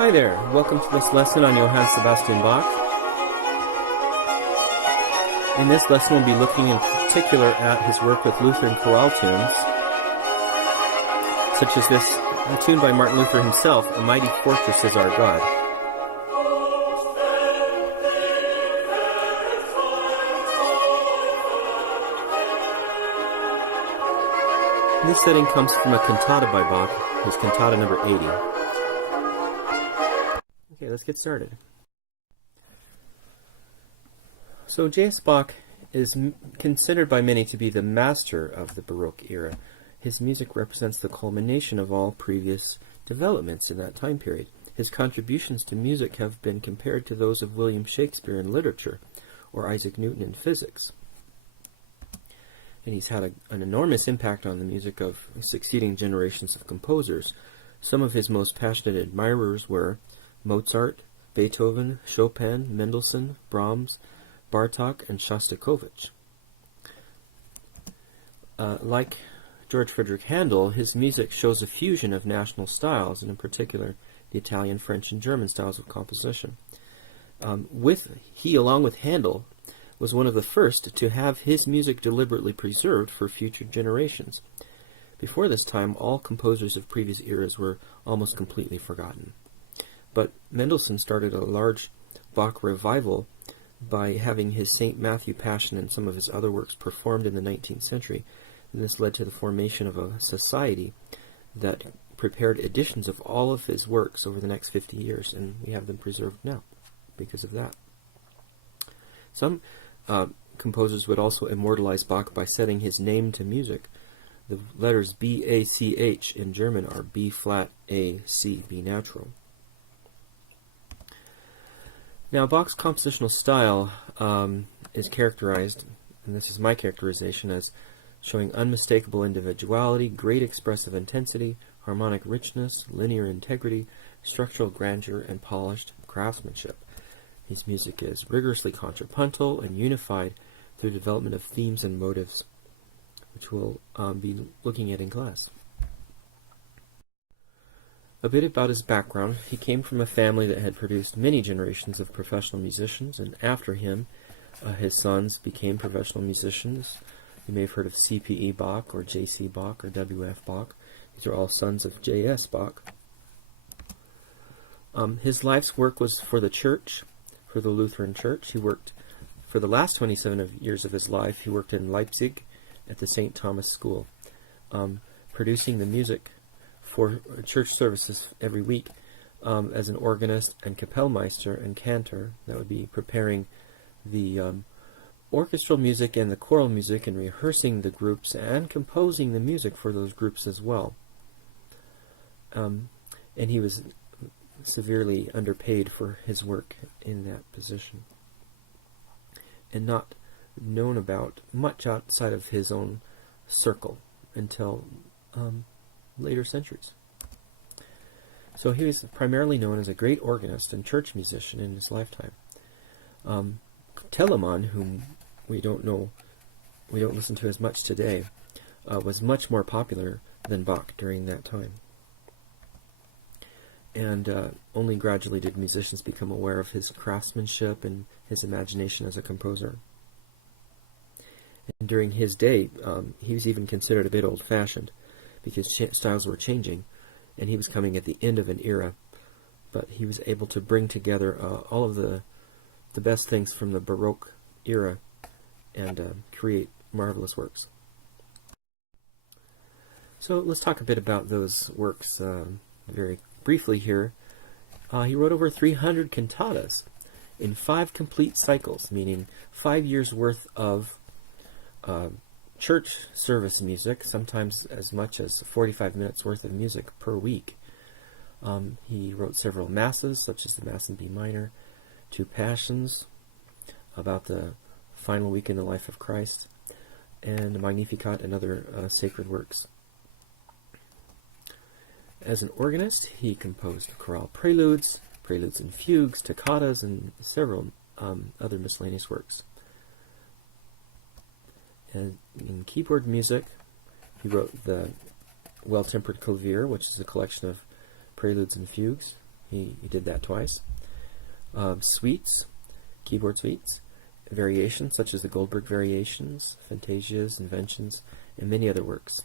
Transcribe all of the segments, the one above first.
Hi there, welcome to this lesson on Johann Sebastian Bach. In this lesson we'll be looking in particular at his work with Lutheran chorale tunes, such as this tune by Martin Luther himself, "A Mighty Fortress is Our God." This setting comes from a cantata by Bach, his cantata number 80. Okay, let's get started. So J.S. Bach is considered by many to be the master of the Baroque era. His music represents the culmination of all previous developments in that time period. His contributions to music have been compared to those of William Shakespeare in literature, or Isaac Newton in physics. And he's had an enormous impact on the music of succeeding generations of composers. Some of his most passionate admirers were Mozart, Beethoven, Chopin, Mendelssohn, Brahms, Bartók, and Shostakovich. Like George Frederick Handel, his music shows a fusion of national styles, and in particular the Italian, French, and German styles of composition. He, along with Handel, was one of the first to have his music deliberately preserved for future generations. Before this time, all composers of previous eras were almost completely forgotten. But Mendelssohn started a large Bach revival by having his St. Matthew Passion and some of his other works performed in the 19th century, and this led to the formation of a society that prepared editions of all of his works over the next 50 years, and we have them preserved now because of that. Some composers would also immortalize Bach by setting his name to music. The letters B-A-C-H in German are B flat A C, B natural. Now Bach's compositional style is characterized, and this is my characterization, as showing unmistakable individuality, great expressive intensity, harmonic richness, linear integrity, structural grandeur, and polished craftsmanship. His music is rigorously contrapuntal and unified through development of themes and motives, which we'll be looking at in class. A bit about his background. He came from a family that had produced many generations of professional musicians, and after him, his sons became professional musicians. You may have heard of C.P.E. Bach, or J.C. Bach, or W.F. Bach. These are all sons of J.S. Bach. His life's work was for the church, for the Lutheran Church. He worked, for the last 27 years of his life, he worked in Leipzig at the St. Thomas School, producing the music for church services every week as an organist and Kapellmeister and cantor. That would be preparing the orchestral music and the choral music and rehearsing the groups and composing the music for those groups as well. And he was severely underpaid for his work in that position, and not known about much outside of his own circle until later centuries. So he was primarily known as a great organist and church musician in his lifetime. Telemann, whom we don't listen to as much today, was much more popular than Bach during that time. And only gradually did musicians become aware of his craftsmanship and his imagination as a composer. And during his day, he was even considered a bit old-fashioned, because styles were changing, and he was coming at the end of an era. But he was able to bring together all of the best things from the Baroque era and create marvelous works. So let's talk a bit about those works very briefly here. He wrote over 300 cantatas in 5 complete cycles, meaning 5 years worth of church service music, sometimes as much as 45 minutes worth of music per week. He wrote several masses, such as the Mass in B minor, 2 passions about the final week in the life of Christ, and Magnificat and other sacred works. As an organist, he composed chorale preludes, preludes and fugues, toccatas, and several other miscellaneous works. And in keyboard music, he wrote the Well-Tempered Clavier, which is a collection of preludes and fugues. He did that twice. Suites, keyboard suites, variations such as the Goldberg variations, fantasias, inventions, and many other works.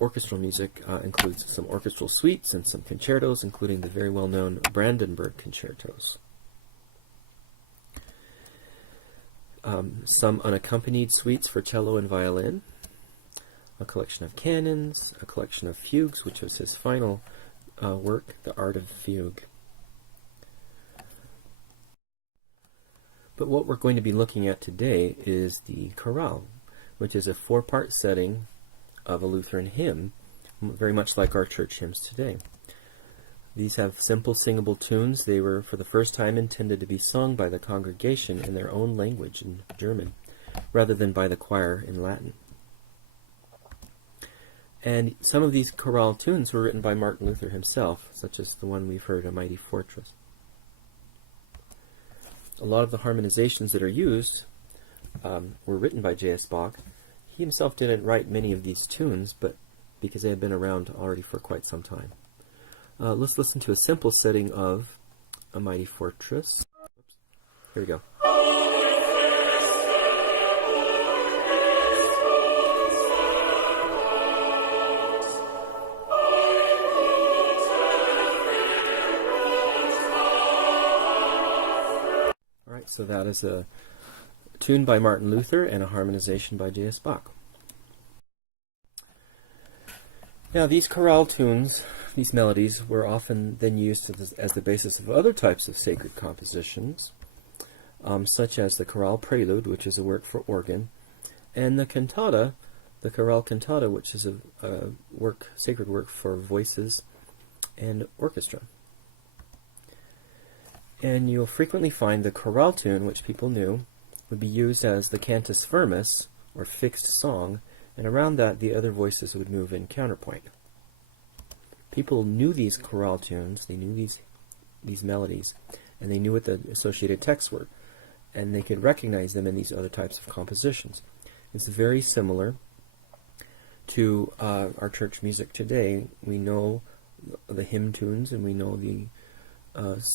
Orchestral music includes some orchestral suites and some concertos, including the very well-known Brandenburg concertos. Some unaccompanied suites for cello and violin, a collection of canons, a collection of fugues, which was his final work, The Art of Fugue. But what we're going to be looking at today is the chorale, which is a 4-part setting of a Lutheran hymn, very much like our church hymns today. These have simple singable tunes. They were for the first time intended to be sung by the congregation in their own language, in German, rather than by the choir in Latin. And some of these chorale tunes were written by Martin Luther himself, such as the one we've heard, A Mighty Fortress. A lot of the harmonizations that are used were written by J.S. Bach. He himself didn't write many of these tunes, but because they had been around already for quite some time. Let's listen to a simple setting of A Mighty Fortress. Here we go. Alright, so that is a tune by Martin Luther and a harmonization by J.S. Bach. Now, these chorale tunes, these melodies, were often then used as the basis of other types of sacred compositions, such as the chorale prelude, which is a work for organ, and the cantata, the chorale cantata, which is a sacred work for voices and orchestra. And you'll frequently find the chorale tune, which people knew, would be used as the cantus firmus, or fixed song, and around that the other voices would move in counterpoint. People knew these chorale tunes, they knew these melodies, and they knew what the associated texts were, and they could recognize them in these other types of compositions. It's very similar to our church music today. We know the hymn tunes, and we know the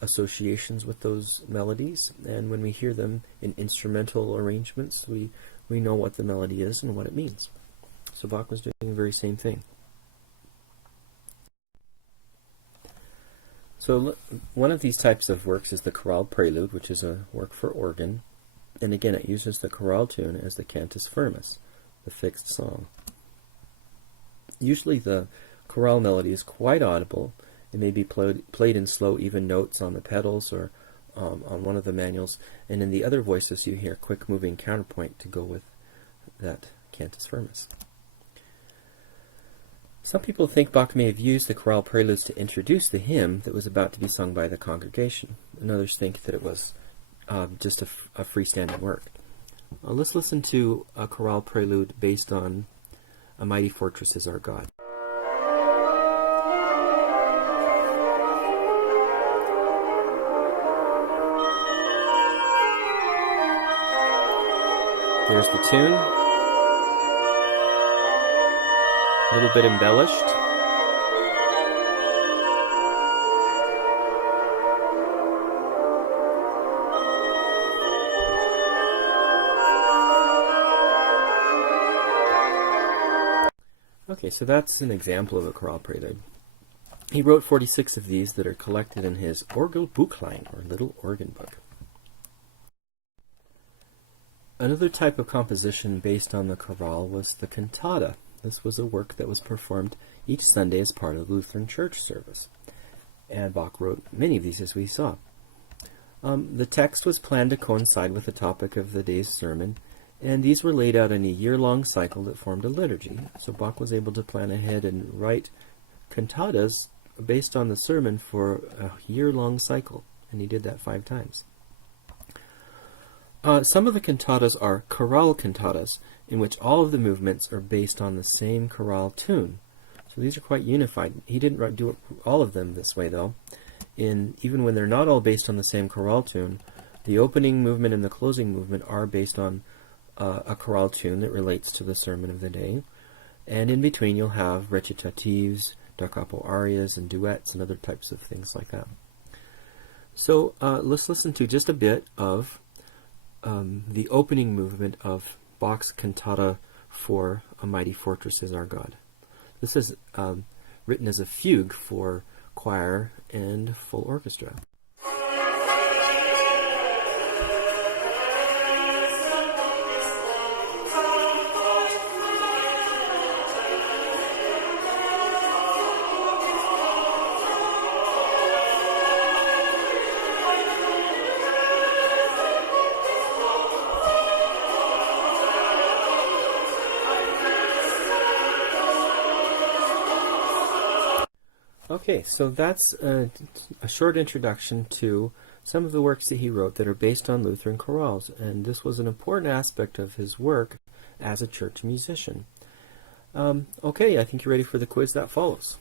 associations with those melodies, and when we hear them in instrumental arrangements, we know what the melody is and what it means. So Bach was doing the very same thing. So one of these types of works is the chorale prelude, which is a work for organ, and again it uses the chorale tune as the cantus firmus, the fixed song. Usually the chorale melody is quite audible. It may be played in slow, even notes on the pedals or on one of the manuals, and in the other voices you hear quick moving counterpoint to go with that cantus firmus. Some people think Bach may have used the chorale preludes to introduce the hymn that was about to be sung by the congregation, and others think that it was just a freestanding work. Let's listen to a chorale prelude based on A Mighty Fortress Is Our God. There's the tune, a little bit embellished. Okay, so that's an example of a chorale prelude. He wrote 46 of these that are collected in his Orgelbuchlein, or Little Organ Book. Another type of composition based on the chorale was the cantata. This was a work that was performed each Sunday as part of the Lutheran church service. And Bach wrote many of these, as we saw. The text was planned to coincide with the topic of the day's sermon, and these were laid out in a year-long cycle that formed a liturgy. So Bach was able to plan ahead and write cantatas based on the sermon for a year-long cycle, and he did that 5 times. Some of the cantatas are chorale cantatas, in which all of the movements are based on the same chorale tune. So these are quite unified. He didn't do all of them this way, though. Even when they're not all based on the same chorale tune, the opening movement and the closing movement are based on a chorale tune that relates to the sermon of the day. And in between you'll have recitatives, da capo arias and duets and other types of things like that. So let's listen to just a bit of the opening movement of Bach's cantata for A Mighty Fortress Is Our God. This is written as a fugue for choir and full orchestra. Okay, so that's a short introduction to some of the works that he wrote that are based on Lutheran chorales, and this was an important aspect of his work as a church musician. Okay, I think you're ready for the quiz that follows.